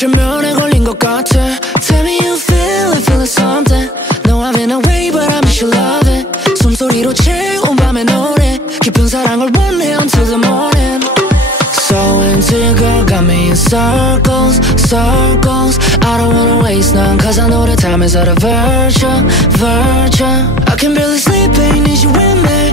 최면에 걸린 것 같아. Tell me you feel it, feeling something. No, I've been away, but I miss your loving. 숨소리로 채운 밤의 노래. 깊은 사랑을 원해 until the morning. So into you, girl, got me in circles, circles. I don't wanna waste none, cause I know the time is out of virtue, virtue. I can barely sleep, ain't need you with me.